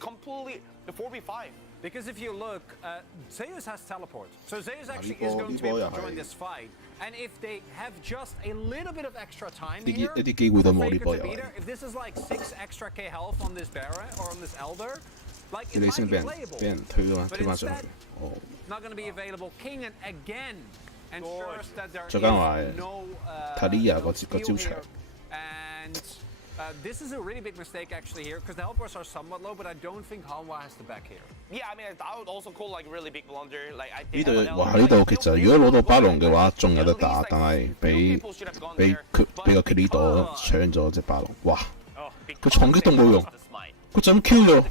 completely the 4v5. Because if you look, Zeus has teleport, so Zeus actually is going to be able to join this fight. And if they have just a little bit of extra time here, for Faker to beat her, if this is like 6 extra K health on this Baron or on this Elder, like it might be playable. But instead, not going to be available. King and again ensures that there is no steal here. And this is a really big mistake actually here, because the helpers are somewhat low, but I don't think Hanwha has the back here. Yeah, I mean I would also call like really big blunder. Like I 呢度哇呢度其實如果攞到巴龍嘅話，仲有得打，但係俾個 K 呢度搶咗隻巴龍，哇！佢重擊都冇用，佢就咁 Q 咗。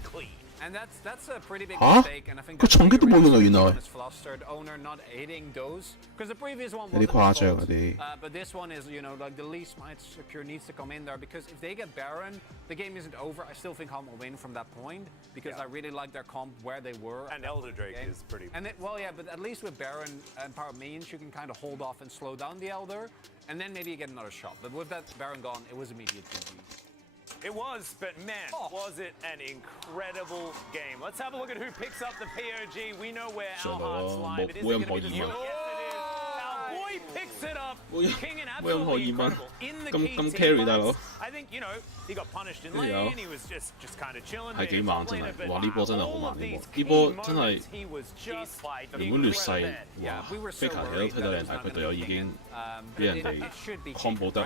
And that's a pretty big mistake, and I think that's重擊都冇用啊，原來。 flustered owner not hitting those, because the previous one 有啲誇張嗰啲。 but this one is, you know, like the least might secure needs to come in there, because if they get Baron, the game isn't over. I still think Han will win from that point, because I really like their comp where they were. And Elder Drake is pretty. And well, yeah, but at least with Baron and Power Minions, you can kind of hold off and slow down the Elder, and then maybe you get another shot. But with that Baron gone, it was immediate GG. It was, but man, was it an incredible game. Let's have a look at who picks up the POG. We know where our hearts lie, but is it going to be the yes, it is. Our boy picks it up. King and absolutely incredible in the key carry that I think, you know, he got punished in lane, he was just kind of chilling. 係幾猛真係，哇！呢波真係好猛呢波真係原本劣勢，哇 ！Faker 都推得靚，但係佢隊友已經俾人哋 combo 得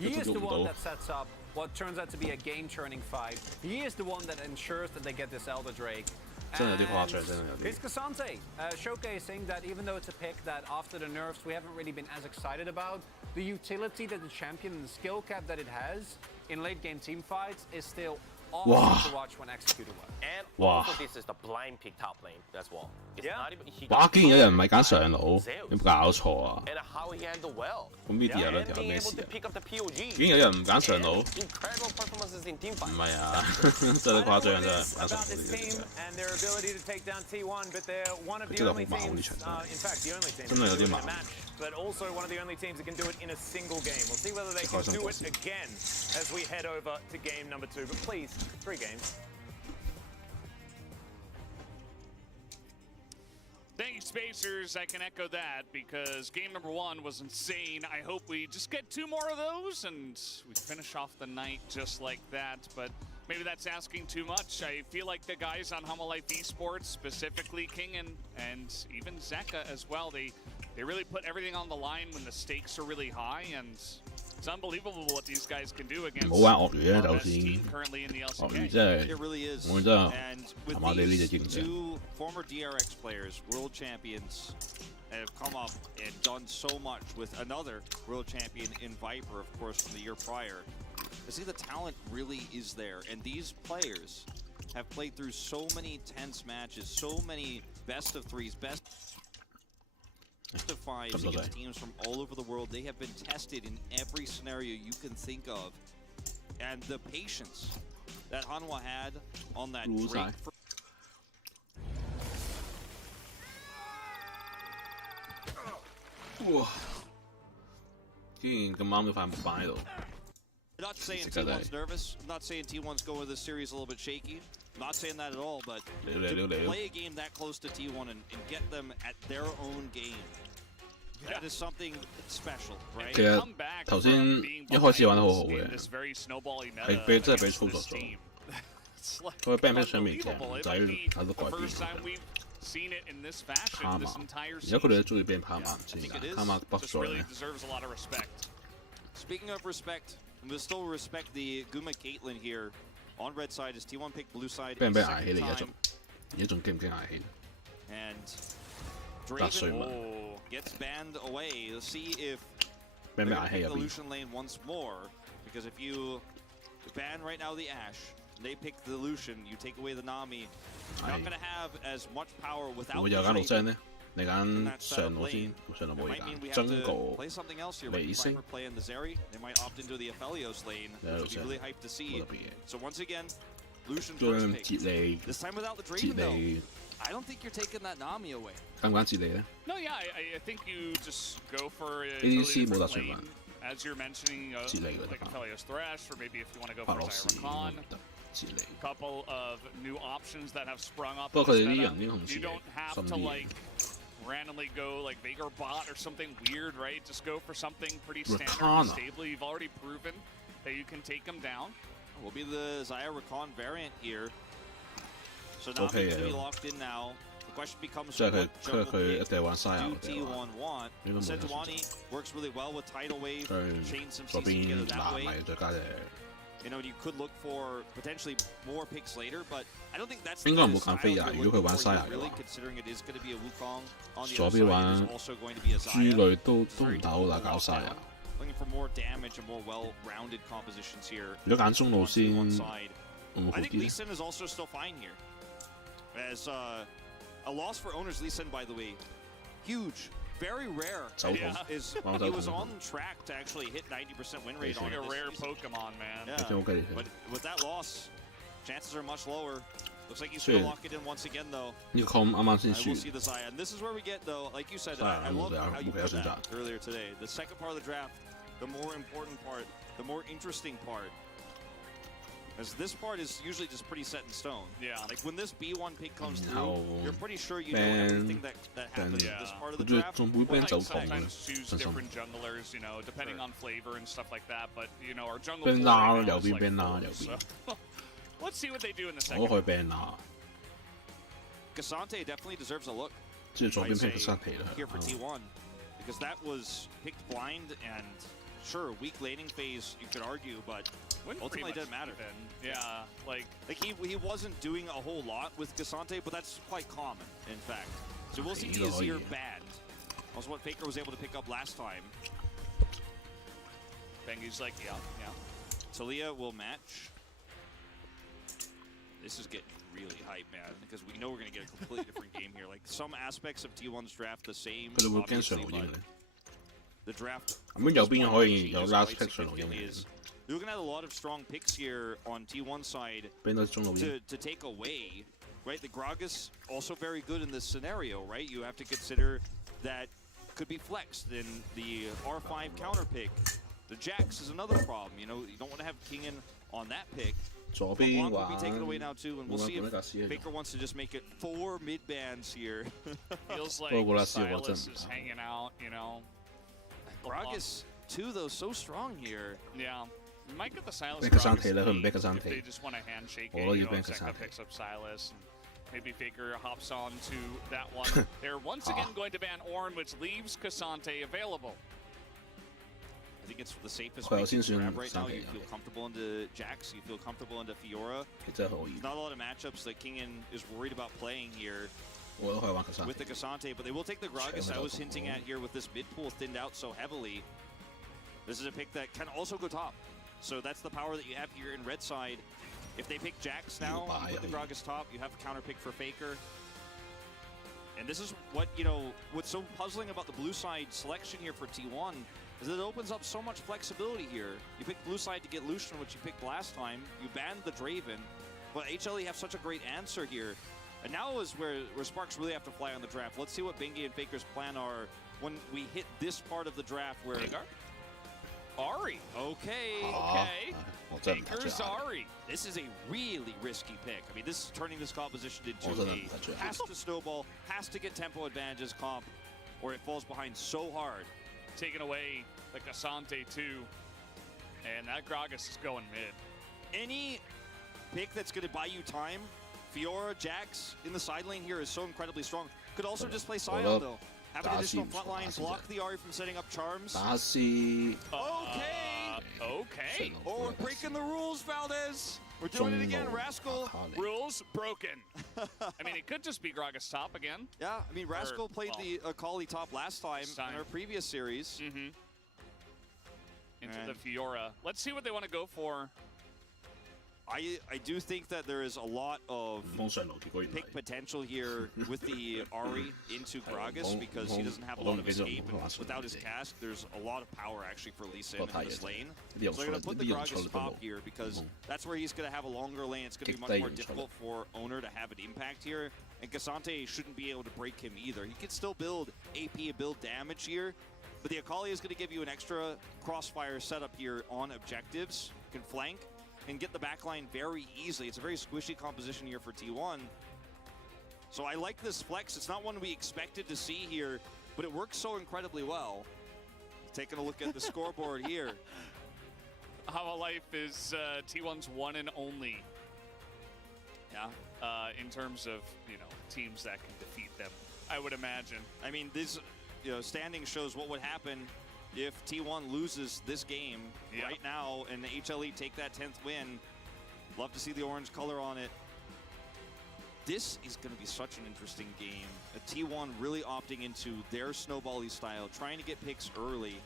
，He is 都 the 做 one 唔到 that。 sets up what turns out to be a game-turning fight. He is the one that ensures that they get this Elder Drake. 真係有啲誇張，真係有啲。 It's Cassante showcasing that even though it's a pick that after the nerfs we haven't really been as excited about, the utility that the champion and the skill cap that it has in late-game team fights is still awesome to watch when executed well. And also this is the blind pick top lane as well. It's not even, 哇！竟然有人唔係揀上路，有冇搞錯啊？ and how he handled well. 咁呢啲有兩條 Being 咩 able 事 to 啊？ pick up the POG. 竟然有人唔揀上路， Incredible performances in team 唔 fight. 係啊！真係誇張真係揀上 about 路 this 呢 team 啲。 and their ability to take down T1, but they're one of the 真係好 only 猛呢 teams, 場真係。 in fact, the only team 真係有 to do 啲 it in a 猛。 match, but also one of the only teams that can do it in a single game. We'll see whether they can do it again as we head over to game number 2. But please, 3 games. Thank you, Spacers. I can echo that because game number 1 was insane. I hope we just get 2 more of those and we finish off the night just like that. But maybe that's asking too much. I feel like the guys on Humble Life Esports, specifically King and even Zeka as well, they really put everything on the line when the stakes are really high, and it's unbelievable what these guys can do against our best team currently in the LCK. It really is. And with these 2 former DRX players, world champions, have come up and done so much with another world champion in Viper, of course, from the year prior. I see the talent really is there, and these players have played through so many tense matches, so many best of 3s, best of 5s against teams from all over the world. They have been tested in every scenario you can think of, and the patience that Hanwha had on that Drake. 哇！竟然咁啱都塊木板喺度。 I'm not saying T1's nervous. I'm not saying T1's going to this series a little bit shaky. I'm not saying that at all, but to play a game that close to T1 and get them at their own game, that is something special, right? 其實頭先一開始玩得好好嘅，係俾真係俾操作咗。佢 ban 上面嘅唔使喺度改變。卡馬，而家佢哋都中意俾人跑馬，唔知點解卡馬北咗咧。 Speaking of respect, we'll still respect the Guma Caitlyn here. On red side is T1 pick blue side. 俾人捱起嚟而家仲驚唔驚捱起 And Draven gets banned away. Let's see if they're going to pick the Lucian lane once more. Because if you ban right now the Ashe, they pick the Lucian, you take away the Nami, you're not going to have as much power without the Draven. 你揀上路先，上路冇嘢揀。真個 play something else here. Viper play in the Zeri. They might opt into the Aphelios lane, which would be really hyped to see. So once again, Lucian first pick. This time without the Draven though. I don't think you're taking that Nami away. 關唔關節你咧？ No, yeah, I think you just go for a totally different lane. As you're mentioning, like Aphelios Thresh, or maybe if you want to go for Zyra Khan. 治理。 Couple of new options that have sprung up. 不過佢哋啲 meta. 人英雄治 You 理 don't have 深 to 啲 like randomly go like Veigar bot or something weird, right? Just go for something pretty standard and Rakana. stable. You've already proven that you can take them down. Will be the Xayah Rakan variant here. So now Okay, it's going to be yeah. locked in now. The question becomes 即係 what 佢 jungle 一 pick 定係玩西亞 do 嘅地話， T1 want? 應該冇乜選擇。 Sejuani works really well with Tidal Wave, 佢 chain some 左 CC together 邊 that 南 way. 米再加隻 You know, you could look for potentially more picks later, but I don't think that's 應該唔 the 好揀 style 飛 you're 亞， looking 如果佢玩 for 西 here, 亞嘅 really 話， considering it is going to be a Wukong. On the 左 other 邊 side, 玩 it is also going to be a 豬 Xayah. 類都唔鬥打搞西亞。 Looking for more damage and more well-rounded compositions here. 如果揀中路 on 先， T1 side. 會唔會好 I think 啲 Lee 咧？ Sin is also still fine here. As a loss for owners, Lee Sin, by the way, huge, very rare. So Yeah. Is Well, he so was cool. on track to actually hit 90% win rate It's on Like it a this rare season. Pokemon, man. Yeah, 已經 OK 嚟 but 嘅。 with that loss, chances are much lower. Looks like he's Sure. going to lock it in once again, though. 呢個 com 啱啱先 I will 輸 see，the Xayah. And this is where we get, though, like you said, Xayah I love冇 how you冇 put 選擇 that earlier today. The second part of the draft, the more important part, the more interesting part. As this part is usually just pretty set in stone. Yeah. Like when this B1 pick comes No. through, you're pretty sure you know Man. everything that happens in Yeah. this part of the 佢 draft. 仲會俾 We'll 人 like 走痛嘅， sometimes choose 真心。 different junglers, you know, depending Sure. on flavor and stuff like that. But you know, our jungle Ben pool La right now 右 is 邊 like Ben La full, 右邊， so let's see what they do in the 我 second. 都可以 ban 啦， Kasante definitely deserves a look 即係左邊 I'd say pick 山皮啦。 here for T1 because that was picked blind and sure weak laning phase you could argue, but Wouldn't ultimately pretty it doesn't much matter. even. Yeah, like He wasn't doing a whole lot with Kasante, but that's quite common in fact. So we'll see He's all Azir yeah. banned. Also what Faker was able to pick up last time. Bengi's like, yeah. Talia will match. This is getting really hype, man, because we know we're going to get a completely different game here. Like some aspects of T1's draft the same, 佢哋會驚上 obviously, 路 but 英嘅。 the draft 咁樣右邊可以有 changes last quite pick 上路英 significantly 嘅 is，you're looking at a lot of strong picks here on T1 side ，ban 到中路英。 to take away, right? The Gragas also very good in this scenario, right? You have to consider that could be flexed in the R5 counter pick. The Jax is another problem. You know, you don't want to have Kingen on that pick. 左 But 邊 Blanc will 玩 be taken away now too, and we'll 冇 see 乜 if 格斯嘅。 Baker wants to just make it 4 mid bans here. Feels like Well, we'll see what's Silas in. is hanging out, you know. Gragas too, though, so strong here. Yeah. You might get the Silas Back Gragas Asante啦，佢唔 back if Asante they just want to handshake it, 我都 you 要 know, back Zeka Asante picks up Silas. And maybe Faker hops on to that one. They're once again going to ban Ornn, which leaves Cassante available. I think it's the safest Well, way to since you're grab in right now. Asante, You feel okay. comfortable into Jax, you feel comfortable into Fiora. 其實真係可以 There's，not a lot of matchups that Kingen is worried about playing here 我都可以玩佢山 with the Cassante, but they will take the Gragas Sure, I was that's hinting cool. at here with this mid pool thinned out so heavily. This is a pick that can also go top. So that's the power that you have here in red side. If they pick Jax now, you put the Gragas top, you have a counter pick for Faker. And this is what, you know, what's so puzzling about the blue side selection here for T1 is that it opens up so much flexibility here. You pick blue side to get Lucian, which you picked last time. You banned the Draven, but HLE have such a great answer here. And now is where Sparks really have to fly on the draft. Let's see what Bengi and Faker's plan are when we hit this part of the draft where... Veigar? Ari. Okay, 啊 Okay. 我真係唔睇 Faker's 出眼。 Ari. this is a really risky pick. I mean, this is turning this composition into Also, a that's right. has to snowball, has to get tempo advantages comp, or it falls behind so hard. Taking away the Cassante too. And that Gragas is going mid. Any pick that's going to buy you time, Fiora, Jax in the side lane here is so incredibly strong. Could also just play Sion Well, though. Have an that's additional seems- front line, that seems block like- the Ari from setting up charms. 打是 Okay! Okay. Oh, we're breaking the rules, Valdez! We're doing it again, Rascal! Rules broken. I mean, it could just be Gragas top again. Yeah, I mean, Rascal played well, the Akali top last time Stein. in our previous series. Mm-hmm. Into And- the Fiora. Let's see what they want to go for. I do think that there is a lot of 唔幫上路，結果原來 pick potential here with the Ari into Gragas Home- because he home- doesn't have a home lot of division, escape, home and last without one, his yeah. cast, there's a lot of power actually for Lee Sin Well, in this tired. lane. The So they're going to put the young Gragas troll- top here because Mhm. that's where he's going to have a longer lane. It's going to be Kick much more the young difficult for Owner to have an impact here. And Cassante shouldn't be able to break him either. He can still build AP and build damage here, but the Akali is going to give you an extra crossfire setup here on objectives. You can flank. and get the backline very easily. It's a very squishy composition here for T1. So I like this flex. It's not one we expected to see here, but it works so incredibly well. Taking a look at the scoreboard here. Life is T1's one and only. Yeah, in terms of, you know, teams that can defeat them, I would imagine. I mean, this, you know, standing shows what would happen if T1 loses this game right now and the HLE take that 10th win. Love to see the orange color on it. This is going to be such an interesting game. A T1 really opting into their snowbally style, trying to get picks early.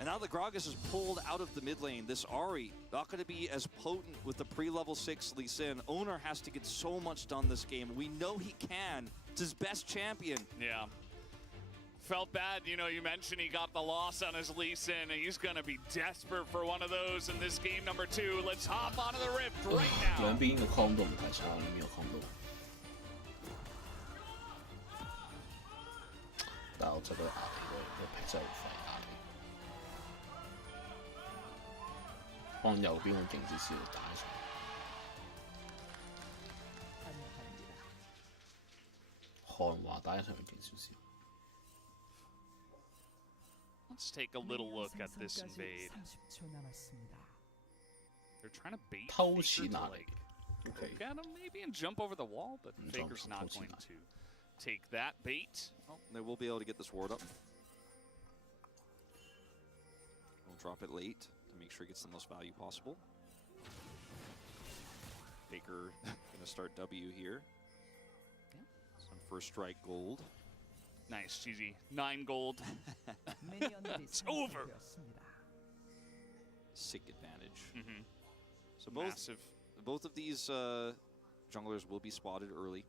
And now that Gragas is pulled out of the mid lane, this Ahri not going to be as potent with the pre-level 6 Lee Sin. Owner has to get so much done this game. We know he can. It's his best champion. Yeah. Felt bad, you know, you mentioned he got the loss on his Lee Sin, and he's going to be desperate for one of those in this game number 2. Let's hop onto the Rift right now. 兩邊嘅 con 都唔太差，兩邊嘅 con 都。但係我覺得阿里個pick真係好廢，阿里。看右邊嘅勁少少打上。韓華打上去勁少少。 Let's take a little look at this invade. They're trying to bait Faker to like poke at him maybe and jump over the wall, but Faker's not going to take that bait. Oh, they will be able to get this ward up. We'll drop it late to make sure it gets the most value possible. Faker gonna start W here. Yeah. Some first strike gold. Nice, GG. 9 gold. It's over. Sick advantage. Mm-hmm. So Massive. both of these junglers will be spotted early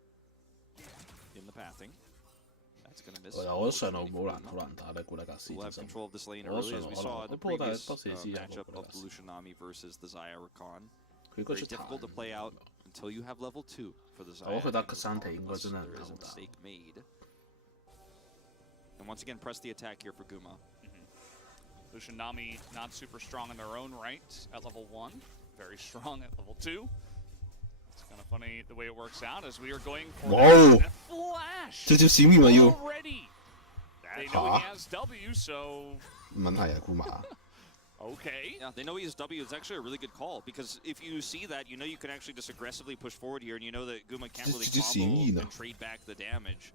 in the pathing. That's gonna miss. 我覺得上路好難打咧，古拉格斯 We'll have control of this lane early, as we saw in the previous matchup of the Lucianami versus the Xayah Rakan. Very difficult to play out until you have level 2 for the Xayah. 我覺得Cassandra 應該真係唔 There is 夠 a 打。 mistake made. And once again, press the attack here for Guma. Lucianami not super strong in their own right at level 1. Very strong at level 2. It's kind of funny the way it works out as we are going for that flash 直接閃現啊要。 already. They know he has W, so 問題啊，姑媽。 Okay. Yeah, they know he has W. It's actually a really good call because if you see that, you know you can actually just aggressively push forward here, and you know that Guma can't really combo and trade back the damage.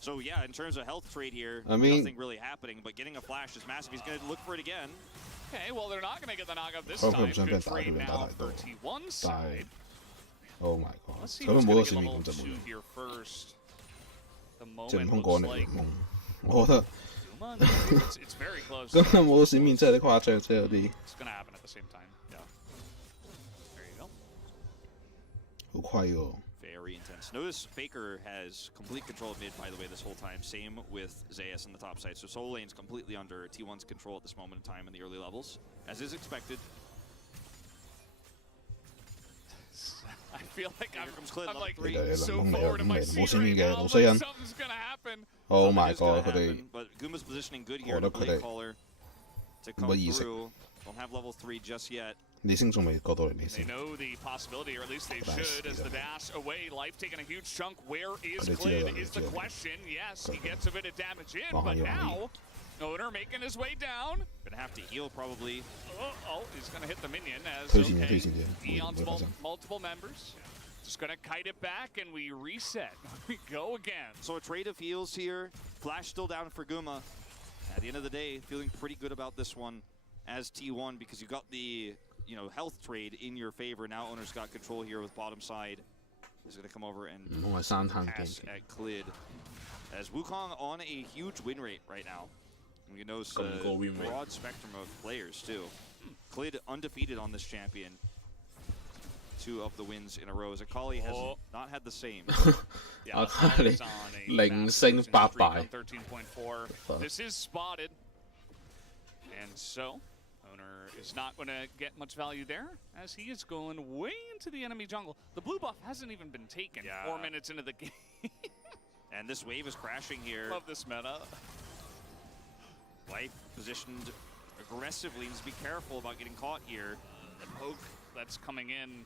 So yeah, in terms of health trade here, nothing really happening, but getting a flash is massive. He's going to look for it again. Okay, well they're not going to get the knockup this time. Good trade now for T1 side. Oh my god！ Let's see 佢都 who's 冇 going 得 to 閃 get 現 level 咁就冇 2 用。 here first. The 即係唔 moment 通 looks 講你 like 夢？我覺得 Guma, it's very close. 根本冇得閃現，真係啲誇張，即係有啲 It's going to happen at the same time. Yeah. There you go. 好虧喎。 Very intense. Notice Faker has complete control of mid, by the way, this whole time. Same with Zayas in the top side. So solo lane's completely under T1's control at this moment in time in the early levels, as is expected. I feel like I'm like so Không forward in my mày seat冇閃 right 現嘅， now, 冇 but 衰人。 something's going to happen. Oh my It is gonna god！佢哋 happen, but Guma's positioning good here. 我覺得 The 佢 blade 哋 caller to 冇 come 乜意識。 through. Don't have level 3 just yet. 李星仲未過到嚟，李 They 星。 know the possibility, or at least they should, as the dash away. Life taking a huge chunk. Where is They Clid do, is the they do. question. Yes, he gets a bit of damage in, Wow, but you now Owner making his way down. Gonna have to heal probably. Oh, he's going to hit the minion as, 推薦嘅， okay, 推薦嘅， Eon's 會發生。 multiple members. Just going to kite it back, and we reset. We go again. So a trade of heals here. Flash still down for Guma. At the end of the day, feeling pretty good about this one as T1 because you got the health trade in your favor. Now Owner's got control here with bottom side. He's going to come over and 唔好係山灘 pass 驚。 at Clid. As Wukong on a huge win rate right now. You know, Come go win rate. broad spectrum of players too. Clid undefeated on this champion. 2 of the wins in a row. Akali has not had the same. Yeah, Akali Akali's on a 零 massive 勝 losing 8 streak on 敗。 13.4. This is spotted. And so, Owner is not going to get much value there as he is going way into the enemy jungle. The blue buff hasn't even been taken 4 minutes into the game. And this wave is crashing here. Love this meta. Life positioned aggressively. Needs to be careful about getting caught here. The poke that's coming in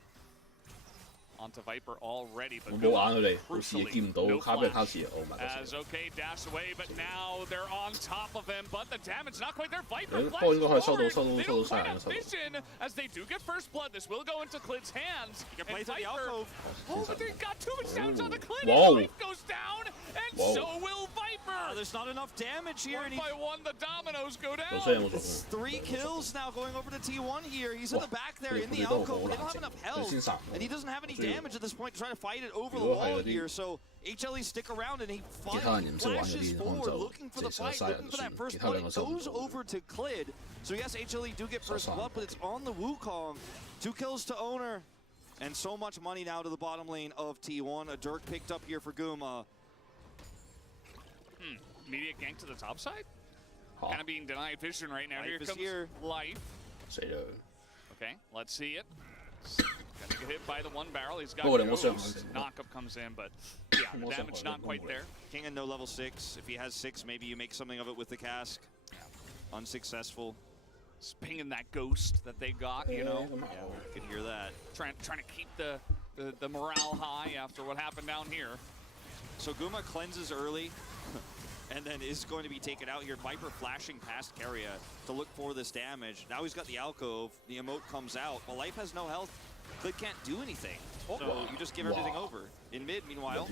onto Viper already, but 我冇玩佢哋，好似見唔到卡比卡士。Oh my god！ as okay dash away, but now they're on top of him, but the damage not quite there. Viper 應該可以 flashes 收到 forward. They don't 晒 quite 人 have 收到。 vision as they do get first blood. This will go into Clid's hands. You can play And through the Viper, alcove. oh, but they got too much damage on the Clid. Whoa. His life goes down, and Whoa. so will Viper. There's not enough damage here, One and by one, the dominoes go 冇聲 down. 冇錯。 it's 3 kills now going over to T1 here. He's in the back there in the 佢哋都 alcove. 好 They don't 冷 have 靜 enough 佢先 health, 殺 and he doesn't have any 所以 damage at this point to try to fight it over the 如果係 wall 嗰啲 here. So HLE stick around and he 其他人唔識玩嗰 flashes 啲，可能 forward 就 looking for 直 the 接 fight, 殺人 looking 就 for that 算， first 其他兩 blood. 個 It 收唔 goes 到。 over to Clid. So yes, HLE do get first Sassan. blood, but it's on the Wukong. 2 kills to Owner. And so much money now to the bottom lane of T1. A Dirk picked up here for Guma. Immediate gank to the top side. Huh. Kind of being denied vision right now. Life Here is comes here. Life. 死啦！ Okay, let's see it. Gonna get hit by the one barrel. He's got Oh, they almost Ghost. have- Knockup comes in, but yeah, the Almost damage have- not quite there. King and no level 6. If he has 6, maybe you make something of it with the cask. Unsuccessful. Just pinging that ghost that they got, you know. Yeah, you can hear that. Trying to keep the morale high after what happened down here. So Guma cleanses early and then is going to be taken out here. Viper flashing past Keria to look for this damage. Now he's got the alcove. The emote comes out. Well, Life has no health. Clid can't do anything. So you just give everything over. In mid, meanwhile,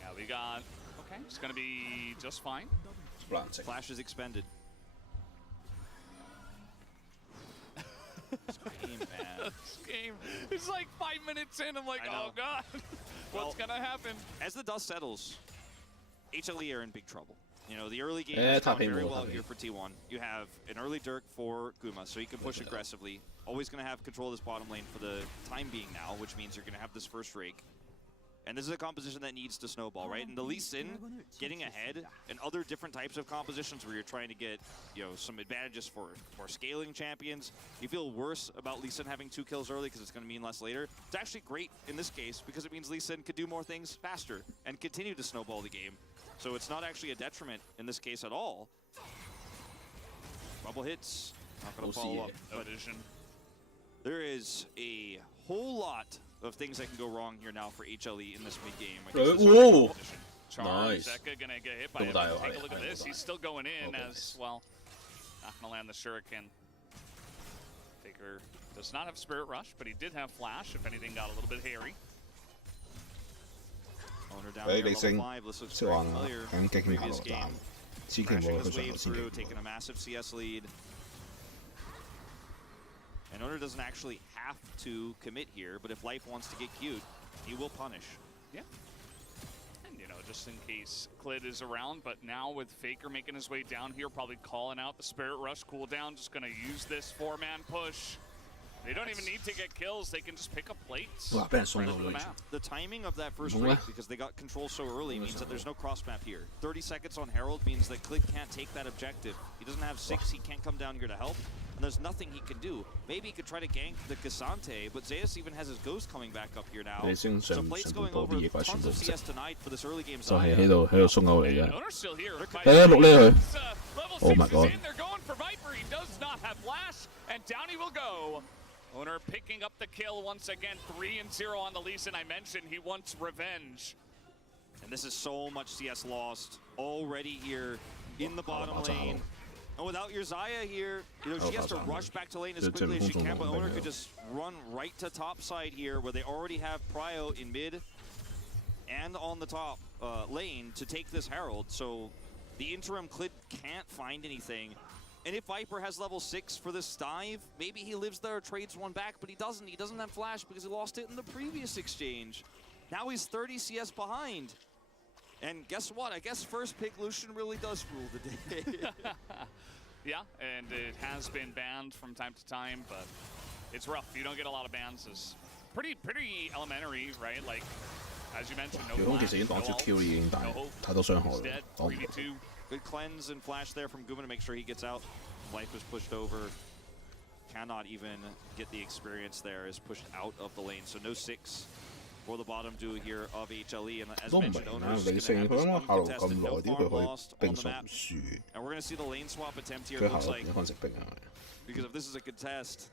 Yeah, we got. Okay, it's gonna be just fine. 好難食。 Flash is expended. This game, man. This game is like 5 minutes in. I'm like, I know. oh god, what's gonna happen? As the dust settles, HLE are in big trouble. You know, the early game Yeah, has gone tapping very will well happen. here for T1. You have an early Dirk for Guma, so he can push aggressively. Always going to have control of this bottom lane for the time being now, which means you're going to have this first rake. And this is a composition that needs to snowball, right? And the Lee Sin getting ahead and other different types of compositions where you're trying to get, you know, some advantages for scaling champions. You feel worse about Lee Sin having 2 kills early because it's going to mean less later. It's actually great in this case because it means Lee Sin could do more things faster and continue to snowball the game. So it's not actually a detriment in this case at all. Bubble hits, not going to follow up. No But vision. there is a whole lot of things that can go wrong here now for HLE in this mid-game. Whoa! Charles, Nice. Zeka gonna get hit by Don't him. die, Take a look at don't this. die. He's still going in Okay. as well. Not gonna land the shuriken. Faker does not have Spirit Rush, but he did have Flash. If anything, got a little bit hairy. Owner down 佢 here, 理 level 性 5. This looks 識 very 玩啊， familiar 咁 from 勁下 previous 落 game. 蛋，千祈唔 Crashing 好去 his 上 way 頭，千祈 through, 唔好 taking a massive CS lead. And Owner doesn't actually have to commit here, but if Life wants to get cute, he will punish. Yeah. And, you know, just in case Clid is around, but now with Faker making his way down here, probably calling out the Spirit Rush cooldown, just going to use this 4-man push. They don't even need to get kills. They can just pick up plates. 哇！俾人送 right 到 over the 女。 map. The timing of that first Mhm. break, because they got control so early, means that there's no cross map here. 30 seconds on Herald means that Clid can't take that objective. He doesn't have 6, he can't come down here to help, and there's nothing he can do. Maybe he could try to gank the Cassante, but Zeus even has his Ghost coming back up here now. 你升 So 上 plates 上 going 多 over, 啲嘢，快全 tons 部 of 食， CS tonight for this early game 就係 Zaya. 喺度送牛嚟嘅。 Owner's still here. 誒六呢佢， Level Oh 6 my is God. in. They're going for Viper. He does not have Flash, and down he will go. Owner picking up the kill once again. 3-0 on the Lee Sin. I mentioned he wants revenge. And this is so much CS lost already here in the bottom that's a lane. hollow. And without your Zaya here, you know, Oh, she has to that's a rush back to lane as It's quickly as she in can, but full Owner zone, could just run right to top side here where they already have Prio in mid and on the top lane to take this Herald. So the interim Clid can't find anything. And if Viper has level 6 for this dive, maybe he lives there, trades one back, but he doesn't. He doesn't have Flash because he lost it in the previous exchange. Now he's 30 CS behind. And guess what? I guess first pick Lucian really does rule the day. Yeah, and it has been banned from time to time, but it's rough. You don't get a lot of bans. It's pretty elementary, right? Like, as you mentioned, no 佢空 Flash, 其實已經擋 no 住 ult, Q 已經，但 no 係 hope. 太多傷害 He's 啦 dead. 擋唔到。 3v2. Good cleanse and flash there from Guma to make sure he gets out. Life is pushed over. Cannot even get the experience there. Is pushed out of the lane. So no 6 for the bottom duo here of HLE. And as 都唔 mentioned, 明 Owner 啦， is 理 going to 性 have 佢 this 啱啱下路咁 uncontested, 耐， no 點 farm 佢可以 lost on 冰 the 上 map. 輸？ And we're going to see the lane swap attempt here. 佢 Looks 下路 like 有可能食冰啊！ because if this is a contest,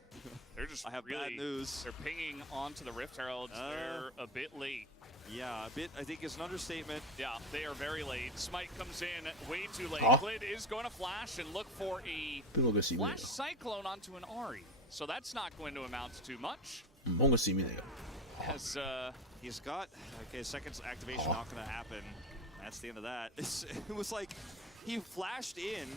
they're just I have really, bad news. They're pinging onto the Rift Heralds. They're a bit late. Yeah, a bit, I think, is an understatement. Yeah, they are very late. Smite comes in way too late. Oh. Clid is going to flash and look for a 邊個嘅市面 flash cyclone onto an Ahri. So that's not going to amount to too much. 嚟？唔通嘅市面嚟㗎？ As He's got, okay, second activation not going to happen. That's the end of that. It was like he flashed in.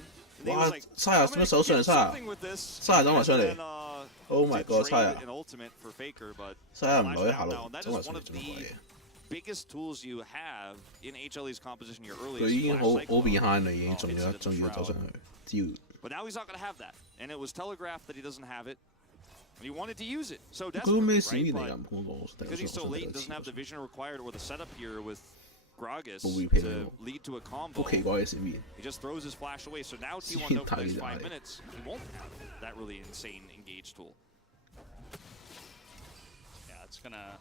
And he was like, Saya, I'm gonna 點樣手上get ？Saya something with this. Saya 走埋出嚟 And then,！Oh my did god， trade Saya an ultimate for Faker, but Saya 唔可以 flash 下 down 路 now. And that 走 is 埋出 one 嚟 of 做乜 the 鬼嘢？ biggest tools you have in HLE's composition your 佢 earliest 已經 flash 好 cyclone. behind 啦，已經 Oh, 仲 hits 要 it in the 走 shroud. 上去，只要 But now he's not going to have that. And it was telegraphed that he doesn't have it. And he wanted to use it so 佢個咩 desperately, 市面嚟 right? 㗎？ But 唔好講， because he's so late and doesn't have the vision required or the setup here with Gragas But we pay to him. lead to a combo. 好奇怪嘅市面。 He just throws his flash away. So now T1 knows for the next 5 太大。 minutes, he won't have that really insane engage tool. yeah, it's gonna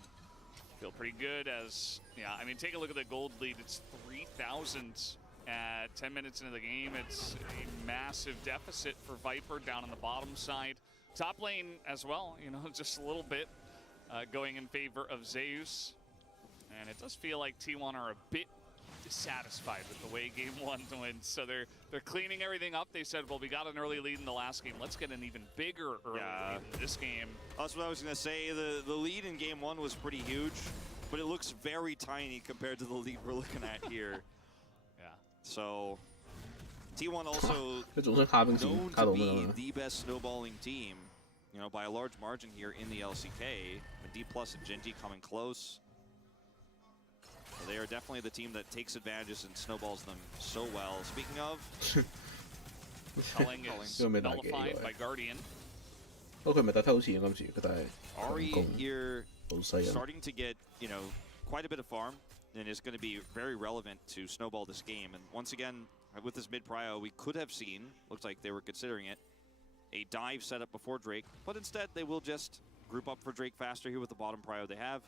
feel pretty good. As yeah, I mean, take a look at the gold lead. It's 3,000 at 10 minutes into the game. It's a massive deficit for Viper down on the bottom side. Top lane as well. You know, just a little bit going in favor of Zeus. And it does feel like T1 are a bit dissatisfied with the way game one went. So they're cleaning everything up. They said, well, we got an early lead in the last game. Let's get an even bigger early lead in this game. That's what I was going to say. The lead in game one was pretty huge, but it looks very tiny compared to the lead we're looking at here. Yeah. So T1 also 佢仲想卡兵線 known 卡 to 到 be 乜啊？ the best snowballing team, you know, by a large margin here in the LCK. With D+ and Genji coming close. So they are definitely the team that takes advantages and snowballs them so well. Speaking of, Culling is 呢個咩大忌 nullified 喎 by Guardian. 佢唔係特偷錢今次，佢但係 Ahri 攻 here 好犀利。 starting to get, you know, quite a bit of farm and is going to be very relevant to snowball this game. And once again, with this mid prio, we could have seen, looks like they were considering it, a dive setup before Drake, but instead they will just group up for Drake faster here with the bottom prio they have.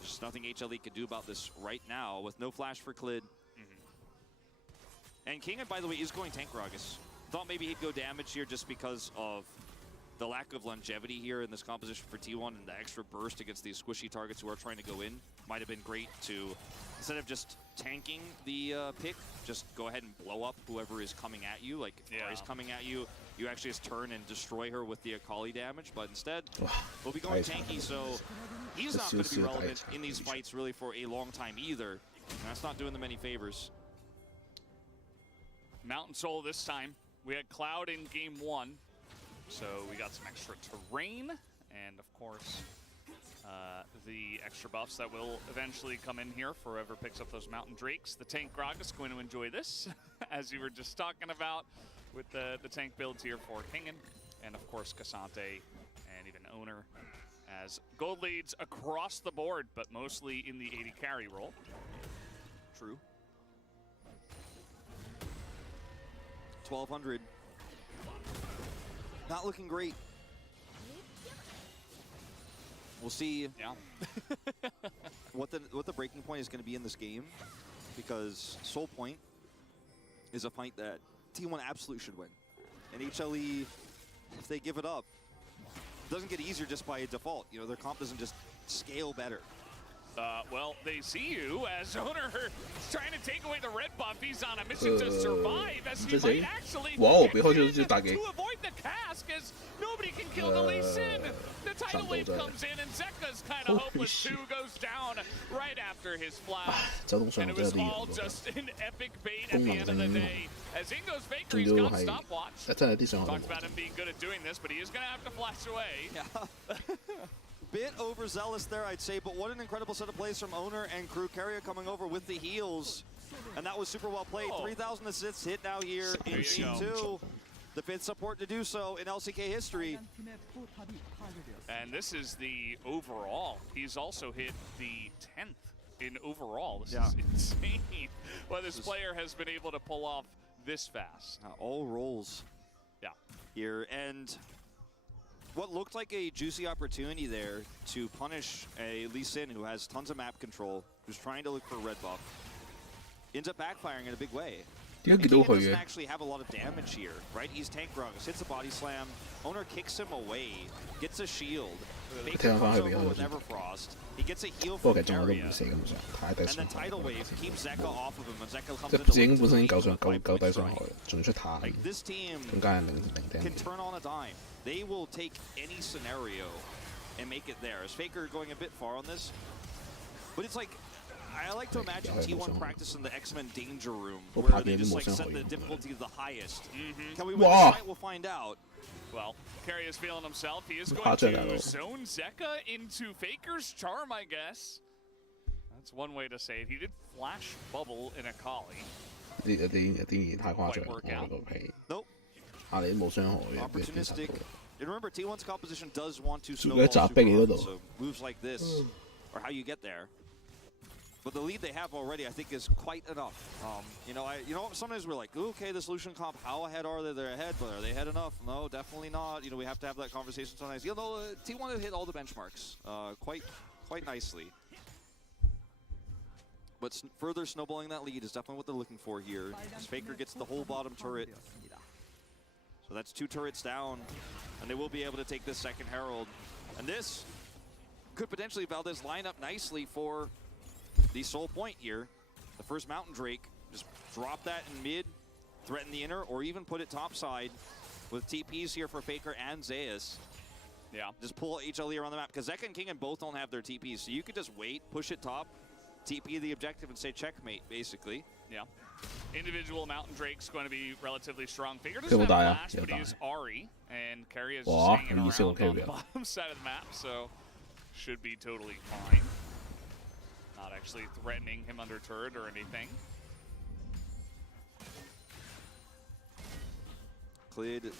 There's just nothing HLE can do about this right now with no flash for Clid. And Kingan, by the way, is going tank Gragas. Thought maybe he'd go damage here just because of the lack of longevity here in this composition for T1 and the extra burst against these squishy targets who are trying to go in. Might have been great to, instead of just tanking the pick, just go ahead and blow up whoever is coming at you. Like, if Ahri's coming at you, you actually just turn and destroy her with the Akali damage. But instead, we'll be going tanky, so he's not going to be relevant in these fights really for a long time either. And that's not doing them any favors. Mountain Soul this time. We had Cloud in game one, so we got some extra terrain, and of course, the extra buffs that will eventually come in here for whoever picks up those Mountain Drakes. The tank Gragas is going to enjoy this, as you were just talking about, with the tank builds here for Kingan, and of course Cassante and even Owner, as gold leads across the board, but mostly in the 80 carry role. True. 1,200. Not looking great. We'll see what the breaking point is going to be in this game, because Soul Point is a fight that T1 absolutely should win. And HLE, if they give it up, it doesn't get easier just by default. You know, their comp doesn't just scale better. Well, they see you as Owner trying to take away the red buff. He's on a mission to survive, as he might actually Wow, to avoid the cask, as nobody can kill the Lee Sin. The tidal wave comes in, and Zeka's kind of hopeless too, goes down right after his flash. And it was all just an epic bait at the end of the day. As Ingo's Faker, he's got stopwatch. Talks about him being good at doing this, but he is going to have to flash away. Yeah. Bit overzealous there, I'd say, but what an incredible set of plays from Owner and crew. Carrier coming over with the heals, and that was super well played. 3,000 assists hit now here in Game 2. The 5th support to do so in LCK history. And this is the overall. He's also hit the 10th in overall. This is insane what this player has been able to pull off this fast. All rolls here, and what looked like a juicy opportunity there to punish a Lee Sin who has tons of map control, who's trying to look for a red buff, ends up backfiring in a big way. 點解見到佢 doesn't 嘅？ actually have a lot of damage here, right? He's tank rugs, hits a body slam. Owner kicks him away, gets a shield. Faker comes over with Everfrost. He gets a heal 不 from 過其實仲有都 Area. 唔死咁上，太低 And 傷 then 害。 Tidal Wave keeps Zeka off of him when Zeka comes 即 into 係自己 the 本身已經 lead 夠低 with 傷害 5-point strike. 仲要出彈， Like this team 更加係零釘 can。turn on a dime. They will take any scenario and make it theirs. Faker going a bit far on this, but it's like I like to imagine T1 practice in the X-Men Danger Room, where they just like set the difficulty to the highest. Can we win this fight? We'll find out. Well, Carry is feeling himself. He is going to zone Zeka into Faker's charm, I guess. That's one way to say it. He did flash bubble in Akali. 啲太誇張，我個皮。 Nope. 阿你冇傷害嘅， Opportunistic. And remember, T1's composition does want to 自己 snowball 砸 super 逼你嗰 hard, 度。 so moves like this are how you get there. But the lead they have already, I think, is quite enough. You know, sometimes we're like, okay, the solution comp, how ahead are they? They're ahead, but are they ahead enough? No, definitely not. You know, we have to have that conversation sometimes. You know, T1 has hit all the benchmarks quite nicely. But further snowballing that lead is definitely what they're looking for here. As Faker gets the whole bottom turret. So that's 2 turrets down, and they will be able to take this second Herald. And this could potentially Valdez line up nicely for the Soul Point here. The first Mountain Drake, just drop that in mid, threaten the inner, or even put it topside with TPs here for Faker and Zeus. Yeah. Just pull HLE around the map, because Zeka and King and both don't have their TPs, so you could just wait, push it top, TP the objective, and say checkmate, basically. Yeah. Individual Mountain Drake's going to be relatively strong. Faker doesn't have Flash, but he is Ari, and Carry is just hanging around on the bottom side of the map, so should be totally fine. Not actually threatening him under turret or anything. Clid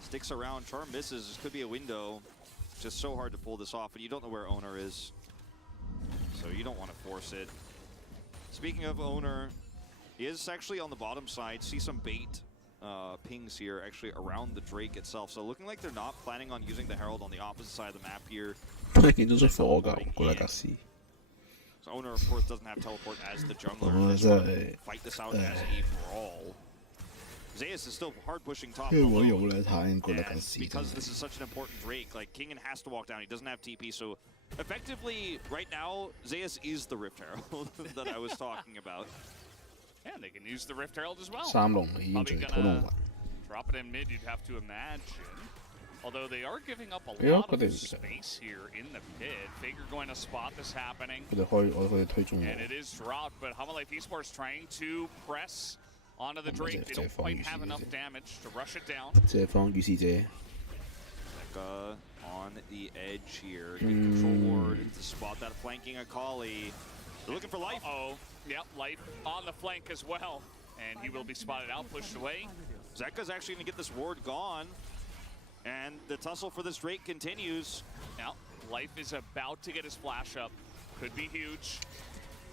sticks around, Charm misses, this could be a window. Just so hard to pull this off, and you don't know where Owner is. So you don't want to force it. Speaking of Owner, he is actually on the bottom side. See some bait pings here actually around the Drake itself. So looking like they're not planning on using the Herald on the opposite side of the map here. So Owner, of course, doesn't have teleport as the jungler. They fight this out as a brawl. Zeus is still hard pushing top. And because this is such an important Drake, like Kingen has to walk down. He doesn't have TP, so effectively right now Zeus is the Rift Herald that I was talking about. Yeah, they can use the Rift Herald as well. 三龍已經仲討論 Drop it in mid, you'd have to imagine. Although they are giving up a lot of space here in the pit. Faker going to spot this happening. And it is dropped, but Hamalife Esports trying to press onto the Drake. They don't quite have enough damage to rush it down. 借方於是者 on the edge here. Good control ward to spot that flanking Akali. They're looking for life. Uh-oh. Yep, life on the flank as well. And he will be spotted out, pushed away. Zeka's actually going to get this ward gone. And the tussle for this Drake continues. Now, Life is about to get his flash up. Could be huge.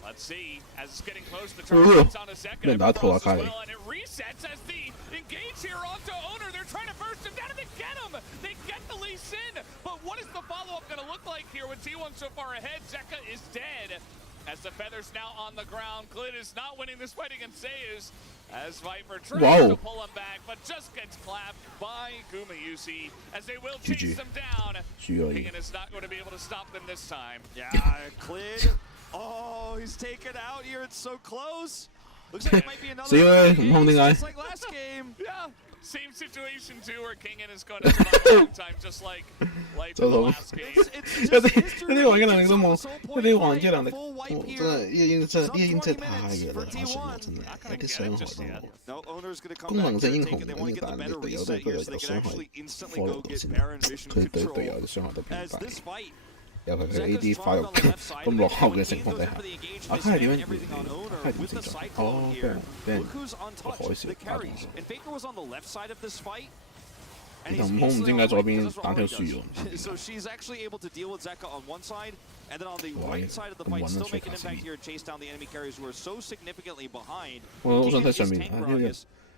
Let's see. As it's getting close, the turret gets on a Zeka as well, and it resets as the engage here onto Owner. They're trying to burst him down and they get him. They get the Lee Sin. But what is the follow-up going to look like here with T1 so far ahead? Zeka is dead. As the Feather's now on the ground, Clid is not winning this fight against Zeus. As Viper tries to pull him back, but just gets clapped by Gumayusi as they will chase them down. Kingen is not going to be able to stop them this time. Yeah, Clid. Oh, he's taken out here. It's so close. Looks like it might be another just like last game. Yeah, same situation too, where Kingen is going to survive a long time, just like Life in the last game. 一啲玩嘅能力都冇，一啲玩嘅能力，真係呢已經真係太弱啦！打上真係有啲傷害到我。功能性英雄嗰啲，但係你隊友都有傷害 follow 到先，佢對隊友嘅傷害都偏大。尤其佢 AD 發育咁落後嘅情況底下，阿卡係點樣？阿卡係點成長？哦，俾人海嘯打中咗。然後悟空唔知點解左邊單挑輸咗。So she's actually able to deal with Zeka on one side, and then on the right side of the fight, still make an impact here and chase down the enemy carriers who are so significantly behind. 我想睇上面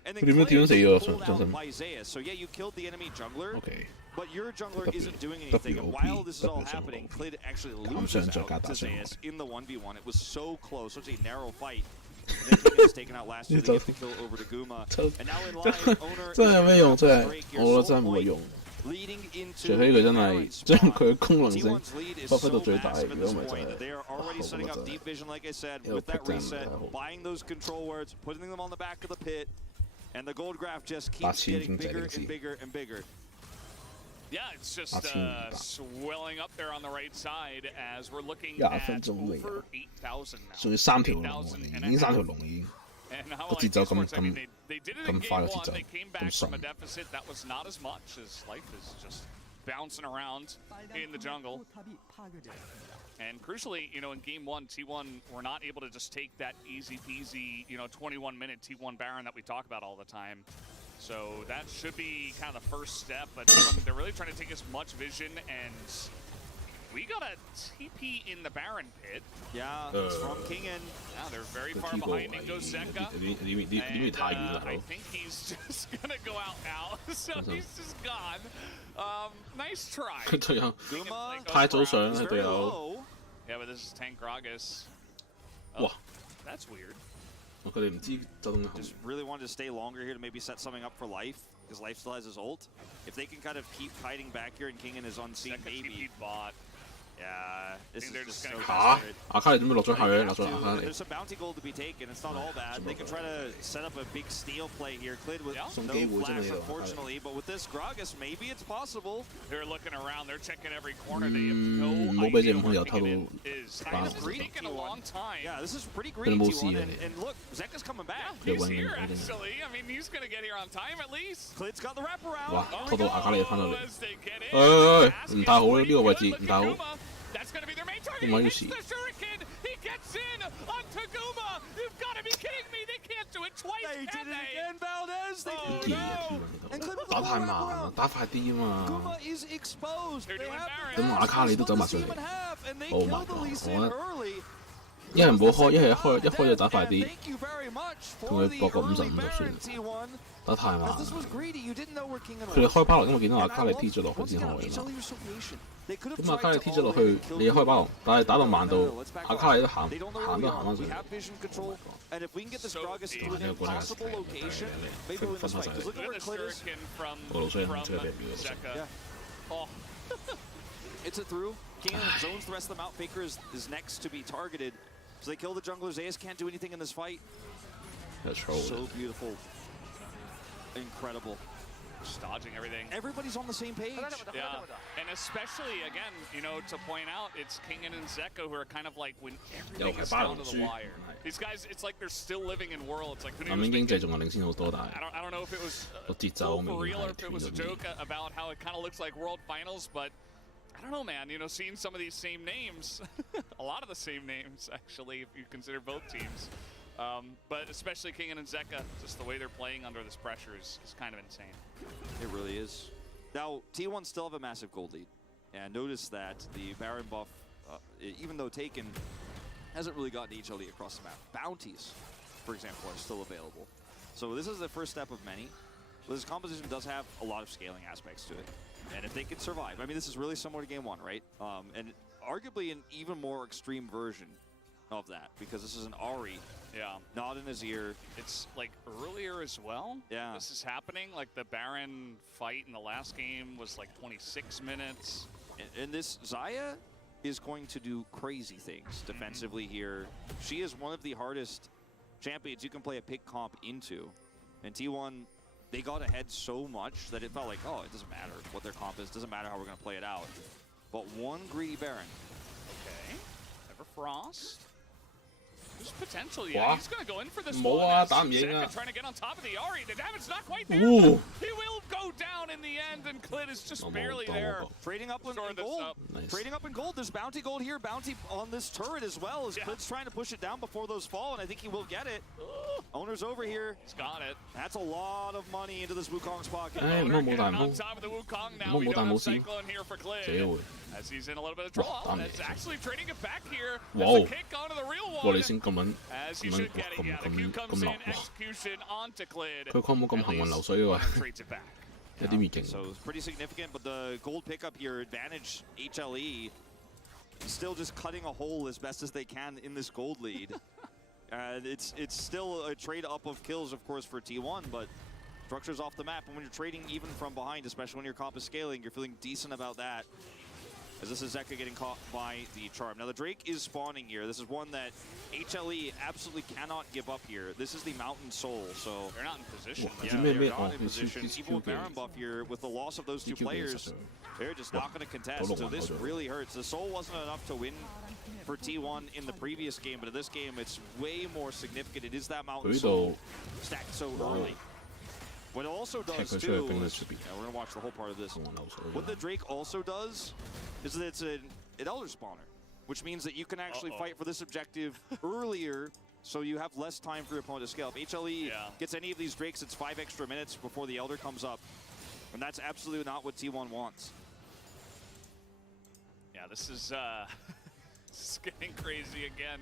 ，And 佢點樣點樣死咗？真心。 by Zeus. So yeah, you killed the enemy jungler. Okay. But your jungler isn't doing anything, and while this is all happening, Clid actually loses out to Zeus in the 1v1. It was so close, such a narrow fight. And then Tegan is taken out last year. They get the kill over to Guma. And now in line, Owner 真係有咩用？真係 break 我覺 here. 得真係冇乜 Soul 用。 leading into 除非佢真係將佢功能性 T1's lead is 發揮 so 到最大， massive 如 at 果 this 唔係 point 就 that they are 係 already setting up 我覺 deep 得 vision, like I said, 有 with that pick 真係 reset, 唔太好。 buying those control words, putting them on the back of the pit, and the gold graph just 八 keeps 千 getting 經濟 bigger 領事 and bigger and bigger. Yeah, it's just swelling up there on the right side as we're looking 廿 at 分鐘未 over 8,000 now. 仲要3條龍喎，已經3條龍已經 And how 個 like 節奏 these 咁 ones, I mean, they did it in 咁快 game 嘅節 one. 奏 They came 咁 back from a 順。 deficit that was not as much as life is just bouncing around in the jungle. And crucially, you know, in game one, T1 were not able to just take that easy peasy, you know, 21-minute T1 Baron that we talk about all the time. So that should be kind of the first step, but they're really trying to take as much vision, and we got a TP in the Baron pit. Yeah, it's from Kingen. Now they're very far behind and goes Zeka. And I think he's just gonna go out now, so he's just gone. Nice try. 佢隊友 Guma 太早上 is 啦， very 隊友。 low. Yeah, but this is Tank Gragas. 哇！ That's weird. 佢哋唔知周東後 Just really wanted to stay longer here to maybe set something up for Life, because Life still has his ult. If they can kind of keep hiding back here and Kingen is unseen, Second maybe. TP bot. Yeah, this is they're just just so gonna 嚇 desperate. 阿卡利點解落咗去咧？落 Have 咗阿卡 to, 利 there's some bounty gold to be taken. It's not all bad. They can try to set up a big steal play here. Clid with Yeah. no Some flash, game unfortunately. But with this Gragas, maybe it's possible. They're looking around. They're checking every corner. They have no冇俾 idea 隻 where 有偷 Kingen is. Wow. This is taking a long time. Yeah, this is pretty greedy, we'll T1. see And look, Zeka's coming back. He's when- here, when- actually. I mean, he's going to get here on time at least. Clid's got the wraparound. 哇！ Here 拖 we 到阿卡利翻到 Oh, 嚟， as they get in. 誒唔太好啦，呢個位置唔太好。 That's going to be their main target. 咁 He 咪要 hits 試 the shuriken. He gets in onto Guma. You've got to be kidding me. They can't do it twice, They can did it they? again, Valdez. They Oh, did it 幾 again. 啊 And Clid with 打 the 太慢啊 wraparound.，打快啲啊嘛！ Guma is exposed. They're They doing have Baron. the 咁阿卡利都走埋 Baron 上嚟 in half, and they Oh killed my the God. Lee Sin 我 early. 一係唔好開，一係一開就打快啲， Thank you very much 同 for 佢 the 搏個 early 55就 Baron 算， T1. 打太慢 As。this was greedy, you didn't know where Kingen 佢哋 was. 開巴龍，因為見到阿 And 卡 I 利 love- 踢咗落去 once 先 again, 開嘛。 HLE was so patient. They could have 咁阿卡 tried 利 to 踢咗落 all 去 in and，kill 你一開巴龍，但係打到慢到 Let's back 阿 off. 卡利都行 They don't know 行 where 都 we 行 are. 翻 We 上 have 嚟。 vision control, and if we can get this So Gragas to deep. an impossible location, maybe we'll win this fight. Because look at Look where at the Clid is. shuriken from Oh, so from it's a bit weird. Zeka. Yeah. Oh, It's a through. Kingen zones the rest of them out. Faker is next to be targeted. So they kill the jungler. Zayas can't do anything in this fight. 有 troll So beautiful. Incredible. just dodging everything. Everybody's on the same page. Yeah, and especially, again, you know, to point out, it's Kingen and Zeka who are kind of like when everything is down to the wire. These guys, it's like they're still living in worlds. Like, who 下 knows? 面經濟仲係領先好多，但係 I don't know if it was 個節奏 full 明 for 顯 real or 係 if it 斷 was a 咗 joke about how it kind of looks like World Finals, but I don't know, man. You know, seeing some of these same names, a lot of the same names, actually, if you consider both teams. But especially Kingen and Zeka, just the way they're playing under this pressure is kind of insane. It really is. Now, T1 still have a massive gold lead. And notice that the Baron buff, even though taken, hasn't really gotten HLE across the map. Bounties, for example, are still available. So this is the first step of many. But this composition does have a lot of scaling aspects to it. And if they can survive, I mean, this is really similar to Game 1, right? And arguably an even more extreme version of that, because this is an Ahri, Yeah. not in his ear. It's like earlier as well. Yeah. This is happening. Like the Baron fight in the last game was like 26 minutes. And this Xayah is going to do crazy things defensively here. She is one of the hardest champions you can play a pick comp into. And T1, they got ahead so much that it felt like, oh, it doesn't matter what their comp is. Doesn't matter how we're going to play it out. But one greedy Baron. Okay. Everfrost. There's potential, Wow. yeah. He's going to go in for this冇one.啊，as 打唔贏啊。 Zeka trying to get on top of the Ahri. The damage not quite there. Ooh. He will go down in the end, and Clid is just Don't barely go, there. don't go. Trading up in Shore this gold. up. Nice. Trading up in gold. There's bounty gold here. Bounty on this turret as well. As Yeah. Clid's trying to push it down before those fall, and I think he will get it. Owner's over here. He's got it. That's a lot of money into this Wukong's pocket. Hey, Owner no more getting time, on no. top of the Wukong now. No We more don't time, have no see. Cyclone here for Clid. 這會 As he's in a little bit of trouble. Wow, It's damn. actually trading it back here. Wow. There's a kick onto the real 過 one. 你先咁撚 As you 咁 should get it, yeah. The Q 咁 comes in, 落， execution onto Clid. 佢可唔可以咁行雲流水嘅喂？ Trades it back. 有啲面勁。 So it's pretty significant, but the gold pickup here advantage HLE. Still just cutting a hole as best as they can in this gold lead. And it's still a trade up of kills, of course, for T1, but structure's off the map. And when you're trading even from behind, especially when your comp is scaling, you're feeling decent about that. As this is Zeka getting caught by the Charm. Now the Drake is spawning here. This is one that HLE absolutely cannot give up here. This is the Mountain Soul, so they're not in position. Yeah, they're not in position. Even with Baron buff here, with the loss of those two players, they're just not going to contest. So this really hurts. The Soul wasn't enough to win for T1 in the previous game, but in this game it's way more significant. It is that Mountain Soul stacked so early. What it also does too, we're gonna watch the whole part of this. What the Drake also does is that it's an Elder spawner, which means that you can actually fight for this objective earlier, so you have less time for your opponent to scale. If HLE gets any of these Drakes, it's 5 extra minutes before the Elder comes up, and that's absolutely not what T1 wants. Yeah, this is this is getting crazy again.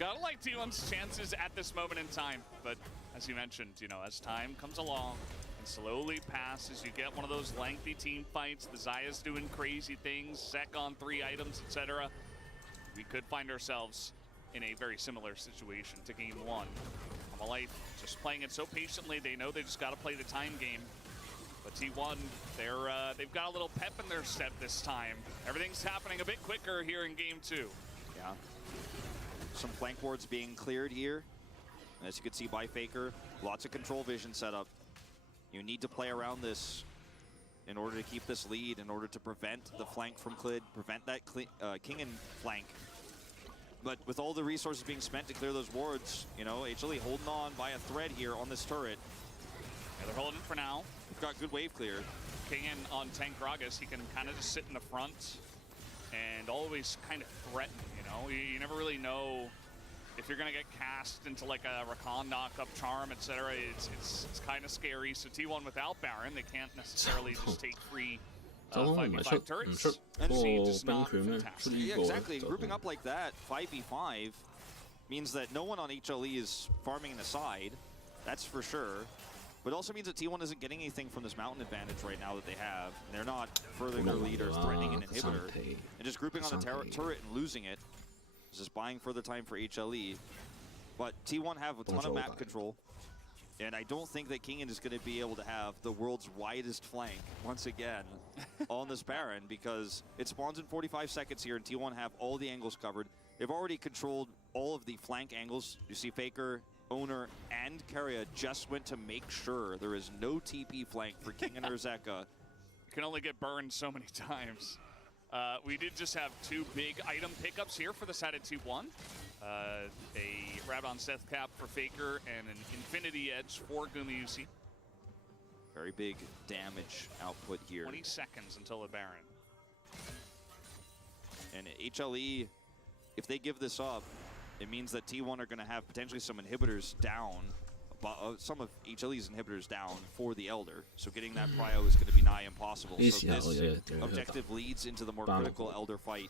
Gotta like T1's chances at this moment in time, but as you mentioned, you know, as time comes along and slowly passes, you get one of those lengthy team fights, the Zaya's doing crazy things, Sec on 3 items, etc. We could find ourselves in a very similar situation to game 1. Life just playing it so patiently, they know they just gotta play the time game. But T1, they've got a little pep in their step this time. Everything's happening a bit quicker here in game 2. Yeah. Some flank wards being cleared here. As you can see by Faker, lots of control vision set up. You need to play around this in order to keep this lead, in order to prevent the flank from Clid, prevent that Kingen flank. But with all the resources being spent to clear those wards, you know, HLE holding on by a thread here on this turret. Yeah, they're holding for now. We've got good wave clear. Kingen on Tank Gragas, he can kind of just sit in the front and always kind of threaten, you know? You never really know if you're gonna get cast into like a Rakan knock-up charm, etc. It's kind of scary. So T1 without Baron, they can't necessarily just take free 5v5 turrets. And just not fantastic. Yeah, exactly. Grouping up like that, 5v5, means that no one on HLE is farming the side. That's for sure. But it also means that T1 isn't getting anything from this mountain advantage right now that they have. And they're not furthering their lead or threatening an inhibitor. And just grouping on the turret and losing it. Just buying further time for HLE. But T1 have a ton of map control. And I don't think that Kingen is going to be able to have the world's widest flank once again on this Baron, because it spawns in 45 seconds here and T1 have all the angles covered. They've already controlled all of the flank angles. You see Faker, Owner, and Keria just went to make sure there is no TP flank for Kingen or Zeka. You can only get burned so many times. We did just have 2 big item pickups here for the side of T1. A Rabon Seth Cap for Faker and an Infinity Edge for Gumayusi. Very big damage output here. 20 seconds until the Baron. And HLE, if they give this up, it means that T1 are going to have potentially some inhibitors down. Some of HLE's inhibitors down for the Elder, so getting that prio is going to be nigh impossible. So this objective leads into the more critical Elder fight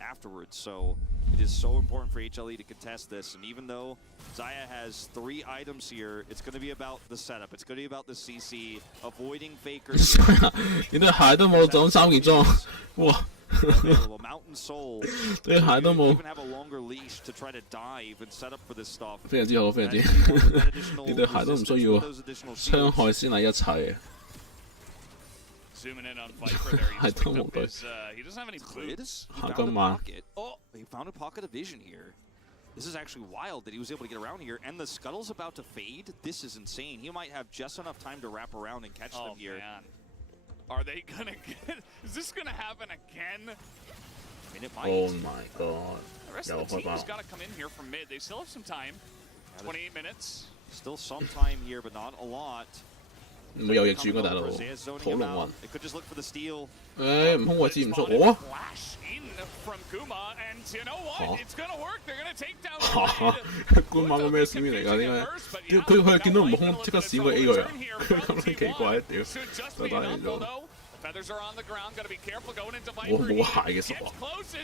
afterwards. So it is so important for HLE to contest this. And even though Zaya has 3 items here, it's going to be about the setup. It's going to be about the CC, avoiding Faker. 你對鞋都冇撞3件裝，哇！ Mountain Soul 對鞋都冇。 even have a longer leash to try to dive and set up for this stuff. 非常之好，非常之。呢對鞋都唔需要傷害先係一切。 Zooming in on Viper there, he doesn't have any boots. He found a pocket. Oh, he found a pocket of vision here. This is actually wild that he was able to get around here, and the Scuttle's about to fade. This is insane. He might have just enough time to wrap around and catch them here. Man. Are they gonna get? Is this gonna happen again? I mean, it might. Oh my god. The rest of the team has got to come in here from mid. They still have some time. 28 minutes. Still some time here, but not a lot. 唔會有逆轉㗎，大佬，火龍雲。They could just look for the steal. 誒，唔空位置唔錯，我。 Flash in from Kuma, and you know what? It's gonna work. They're gonna take down. 官馬個咩閃面嚟㗎？點解？佢見到悟空即刻閃個 A 佢啊！咁奇怪，屌！就打完咗。 Feathers are on the ground. Gotta be careful going into Viper. 冇鞋嘅實話，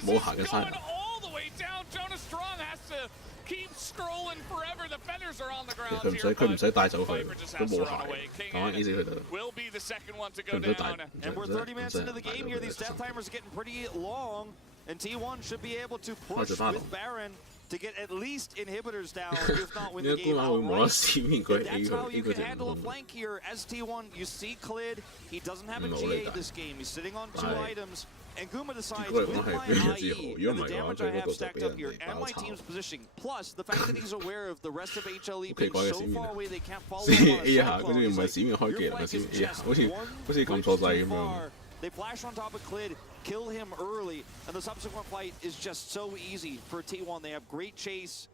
冇鞋嘅衫。 all the way down. Jonas Strong has to keep scrolling forever. The feathers are on the ground. 佢唔使帶走佢，都冇鞋。講緊意思佢就。 Will be the second one to go down. And we're 30 minutes into the game here. These death timers are getting pretty long, and T1 should be able to push with Baron. to get at least inhibitors down, if not win the 呢個 game 官話會無啦啦 outright. 閃面佢 A That's how 佢 you 呢個 can 就唔 handle a 通。 flank here. As T1, you see Clid, he doesn't have a No, GA like this game. He's sitting on 2 Right. items. And Guma decides, Good, with right, my right, IE you're and the my damage God, I have good, stacked good, up here, good, and my good, team's positioning, plus the fact that he's aware of the rest of HLE Okay, being so guys, far away they can't follow 閃 him on a A 下， cyclone. 跟住唔 He's 係 like, 閃面開 your 技能， flank 閃 is 面 A 下， just 好似 one 好似撳 bridge 錯掣 too 咁樣。 far. They flash on top of Clid, kill him early, and the subsequent fight is just so easy for T1. They have great chase,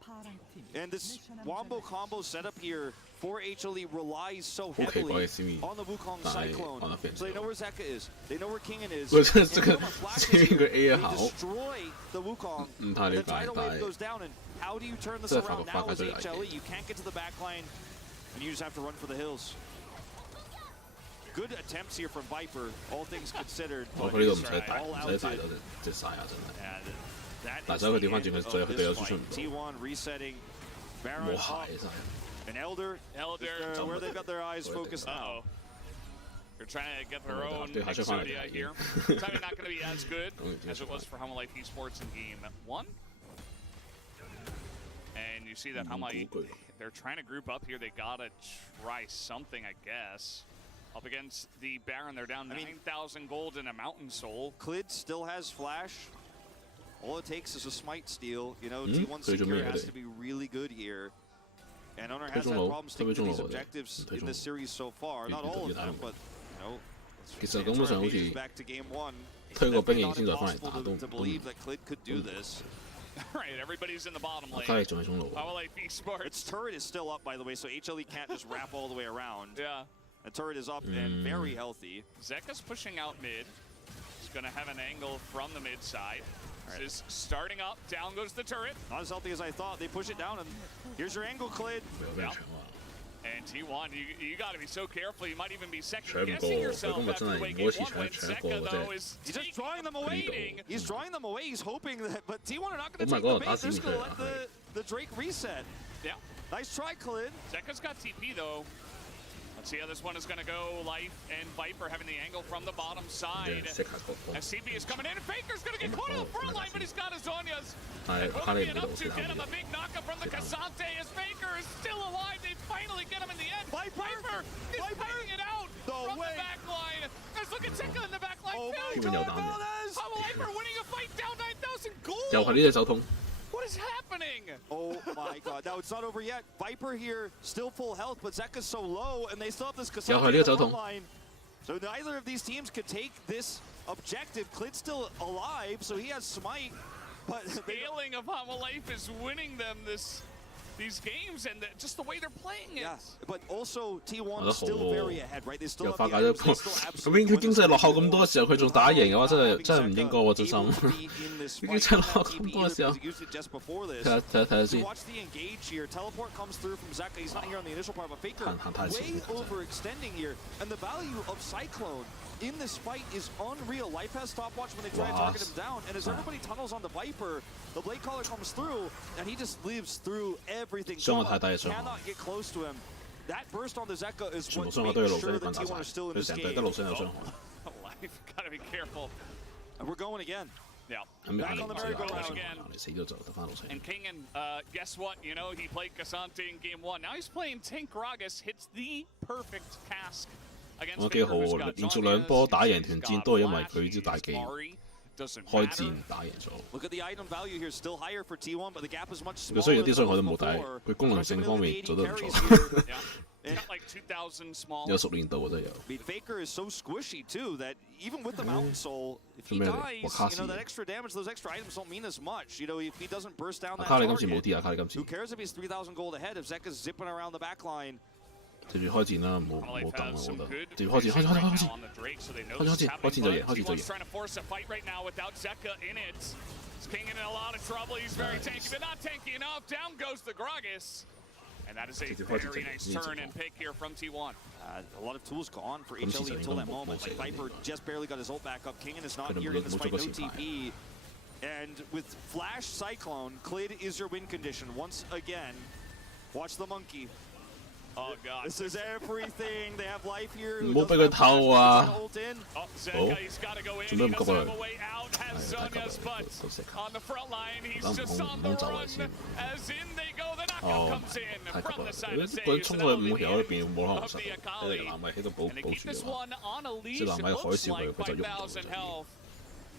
and this wombo combo setup here for HLE relies so heavily on the Wukong Cyclone. So they know where Zeka is, they know where Kingen is, 我真 and 係這個 Guma flashes 閃面 here. 佢 A 一 They 下， destroy the Wukong. 唔太 The 了解， tidal 但 wave 係 goes down, and how do you turn this 真係 around 發 now 發 as 咗嚟 HLE? You can't get to the back line, and you just have to run for the hills. Good attempts here from Viper, all things considered. 我 but 佢呢度唔 he's 使大， all 唔 out 使大 to- 咗隻曬啊！真係。 And that 大 is 手佢 the 調翻 end 轉佢 of 最後佢 this 有輸出 fight. 唔到。 T1 resetting. Baron 冇 up. 鞋真係。 An Elder. Where they've got their eyes focused now. Uh-oh. They're trying to get their Oh, own they have to find Exodia it. here. It's probably not going to be as good Oh, as it was for Hamalife Esports in game 1. And you see that Hamalife, they're trying to group up here. They got to try something, I guess. Up against the Baron, they're down 9,000 gold and a Mountain Soul. Clid still has flash. All it takes is a smite steal. You know, T1 secure has to be really good here. And Owner has had problems sticking to these objectives in this series so far. Not all of them, but, you know, 其實根本上好似 back to game 1. 推個兵 Not 然先再翻嚟打 impossible 都 to believe that Clid could do this. Right, everybody's in the bottom 阿 lane. 卡利仲喺中路。 Hamalife Esports. Its turret is still up, by the way, so HLE can't just wrap all the way around. Yeah. The turret is up and very healthy. Zeka's pushing out mid. He's going to have an angle from the mid side. This is starting up. Down goes the turret. Not as healthy as I thought. They push it down, and here's your angle, Clid. 沒有被人全話。 And T1, you got to be so careful. You might even be second 全部 guessing yourself 佢今日 after 真 the 係 way 唔 game 好似 1 went. 全 Zeka, 部 though, 啫。 is He's just drawing them away. waiting. He's drawing them away. He's hoping that, but T1 are not going Oh to my take the God, bait. that's They're just going to even let the Drake reset. Yeah. Nice try, Clid. Zeka's got TP, though. Let's see how this one is going to go. Life and Viper having the angle from the bottom side. 即刻個波。 As CP is coming in, and Faker's going to get caught on the front line, but he's got his Zonias. 但係 It 卡 won't 利 be 唔到 enough 其 to 他 get him. 嘢 A big knockup from the Casante as Faker is still alive. They finally get him in the end. Viper is playing it out from the back line. Let's look at Zeka in the back line. Oh my too. 基本有膽嘅。 Viper winning a fight down 9,000 gold. 又係呢隻手痛。 What is happening? Oh my God. Now, it's not over yet. Viper here, still full health, but Zeka's so low, and they still have this又係呢 Cassandra 個手痛。 line. So neither of these teams could take this objective. Clid's still alive, so he has smite, but Scaling of Hamalife is winning them these games, and just the way they're playing it. yes, but also T1 is still very ahead, right? They still 又 have 發 the 解咗 items, 個 they still 咁 absolutely 佢經濟落後咁多嘅時候，佢仲打贏嘅話，真係唔應該喎，真心。 已 經濟落後咁多嘅時候， 睇下睇下 So 先。 watch the engage here. Teleport comes through from Zeka. He's not here on the initial part, but Faker 行太前 way overextending here. And the value of Cyclone in this fight is unreal. Life has stopwatch when they try to target him down. And as everybody tunnels on the Viper, the Blade Caller comes through, and he just lives through everything. 傷害太大嘅傷害。 Cannot get close to him. That burst on the Zeka is 全部 what 傷害都係 makes 路 sure 上 that 班打 T1 are 晒， still in 佢 this 成隊 game. 得路上有傷害。 Life, gotta be careful. And we're going again. Yeah. 咁又 Back 係 on the 唔知 merry-go-round 啊，你死咗就得翻路上。 And Kingen, guess what? You know, he played Cassante in game 1. Now he's playing Tank Gragas, hits the perfect cask against 我幾好 Faker, who's 喎， got 連續兩波 Zonias, 打贏 he's 團 got 戰都係因為 Flash, 佢支大 he's 技 Mari, doesn't 開 matter. 戰打贏咗。 Look at the item value here, still higher for T1, but the gap is much 佢 smaller 雖然 than 啲傷害都 it 冇， was 但係 before. 佢功能性方面做得唔 Carries 錯。 here. Yeah. He's got like 2,000 small. 有熟練度啊，真係有。 I mean, Faker is so squishy too that even with the Mountain Soul, if he Really? dies, Wakasi. you know, that extra damage, those extra items don't mean as much. You know, if he doesn't burst down 阿 that 卡利今次冇 target, 啲啊，卡利今次 who cares if he's 3,000 gold ahead if Zeka's zipping around the back line? 直接開戰啦，冇 Hamalife 等啊， has 我 some 覺得 good 直接開戰， vision 開 right 戰 now on the Drake, so they know 開 this is 戰， happening, 開戰就贏， but 開戰就 T1's 贏。 trying to force a fight right now without Zeka in it. It's Kingen in a lot of trouble. He's very tanky, but not tanky enough. Down goes the Gragas. And that is a very nice turn and pick here from T1. A lot of tools gone for Comme si HLE ça until avait that vraiment moment. Like manqué. Viper just barely got his ult back up. Kingen is not Could have here in this moved fight, no mucho más TP. And with Flash Cyclone, Clid is your win condition once again. Watch the monkey. Oh god. This is everything. They have life here. 唔好俾佢透啊！ Oh, Zeka, he's got to go in. He doesn't have a way out. Has Sonya's butt on the front line. He's just on the run. As in they go, the knockout comes in from the side of Zeus. And the Akali. And they keep this one on a leash. It looks like 5,000 health.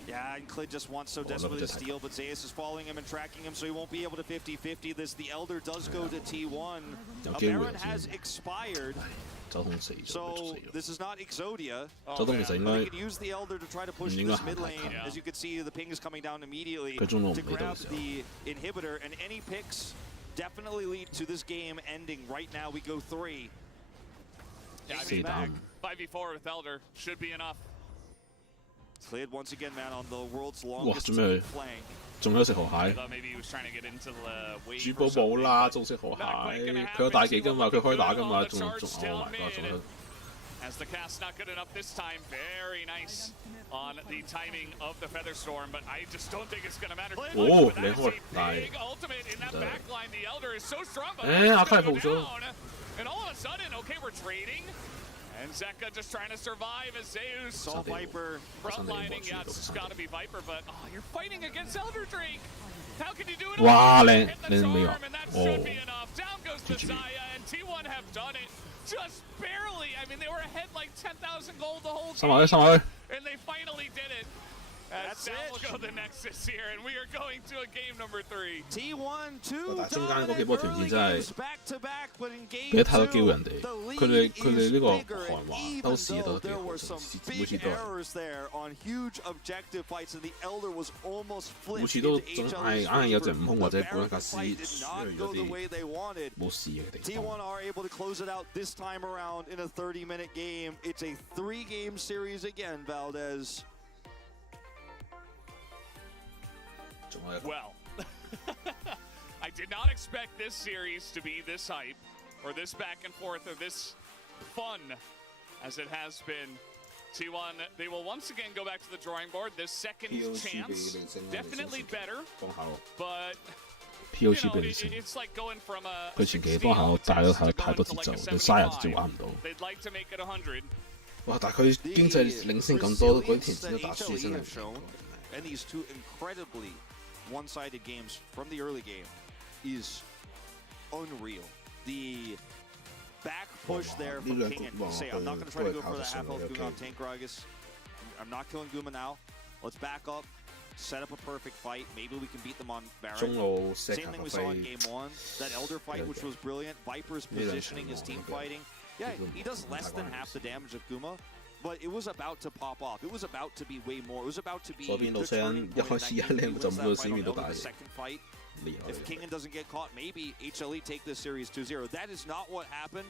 Yeah, and Clid just wants so desperately to steal, but Zeus is following him and tracking him, so he won't be able to 50-50 this. The Elder does go to T1. A Baron has expired, so this is not Exodia. But he can use the Elder to try to push this mid lane. As you can see, the ping is coming down immediately to grab the inhibitor, and any picks definitely lead to this game ending. Right now, we go 3. Yeah, I mean, 5v4 with Elder should be enough. Clid once again, man, on the world's longest flank. 仲有食河蟹。 I thought maybe he was trying to get into the wave. 主寶冇啦，仲食河蟹。佢有大技㗎嘛，佢可以打㗎嘛，仲 Oh my god， 仲有。 As the cast not good enough this time, very nice on the timing of the Feather Storm, but I just don't think it's gonna matter. Oh, that is a big ultimate in that backline. The Elder is so strong, but and all of a sudden, okay, we're trading. And Zeka just trying to survive as Zeus. Saw Viper frontlining. Yeah, it's got to be Viper, but you're fighting against Elder Drake. How can you do it? Wow, hit the charm, and that should be enough. Down goes the Zaya, and T1 have done it just barely. I mean, they were ahead like 10,000 gold the whole game, and they finally did it. That's it. We'll go the Nexus here, and we are going to a game number 3. T1 2 但係中間嗰幾波團戰真係 back to back, but in game 俾得太多機會人哋， the 佢哋 lead 呢個 is bigger, 韓華 even 都試得 though 幾 there 好， were some 每 big 次都係。 errors there on huge objective fights, and the Elder was almost 每 flipped 次都 into 總係 HLE's 硬係有隻 favor, 悟空或者 but 本一格 Baron 斯 fight did not 有 go the 啲 way they wanted. 冇試嘅地方。 T1 are able to close it out this time around in a 30-minute game. It's a 3-game series again, Valdez. Well, I did not expect this series to be this hype, or this back and forth, or this fun as it has been. T1, they will once again go back to the drawing board. This second chance, definitely better, but you know, it's like going from a 佢前期幫下帶咗太多節奏，佢嘥人節奏玩唔到。 They'd like to make it 100. 哇！但係佢經濟領先咁多，嗰啲田戰都打輸真係。 And these two incredibly one-sided games from the early game is unreal. The back push there from King and say, I'm not going to try to go for the half-health Guma on Tank Gragas. I'm not killing Guma now. Let's back up, set up a perfect fight. Maybe we can beat them on Baron. Same thing we saw in game 1. That Elder fight, which was brilliant. Viper's positioning, his team fighting. Yeah, he does less than half the damage of Guma. But it was about to pop off. It was about to be way more. It was about to be the turning point in that game. Was that fight on the second fight. If Kingen doesn't get caught, maybe HLE take this series 2-0. That is not what happened.